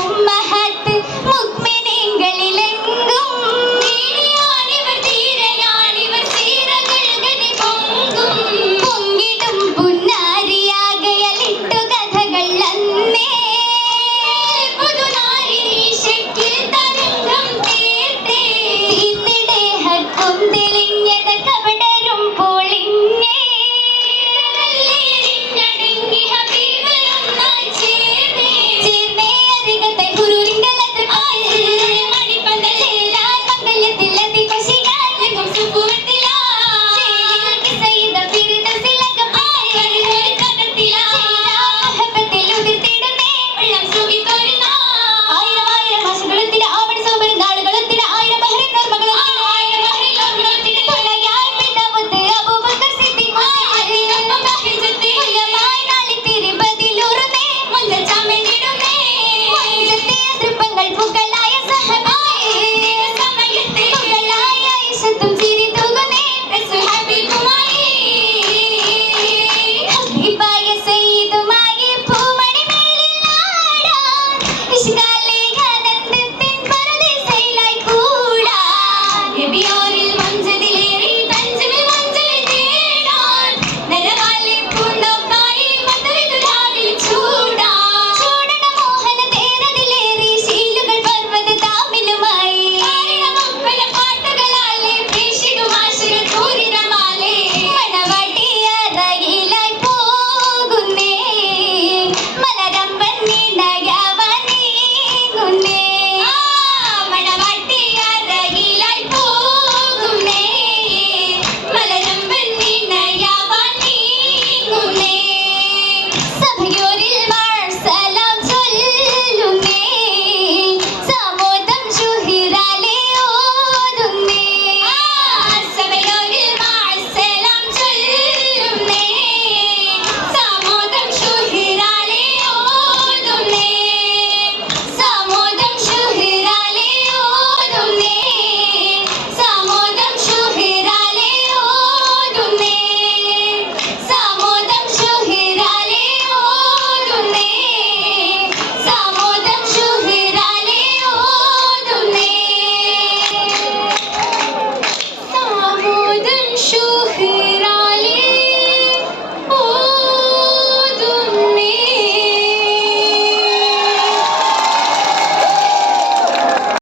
Ma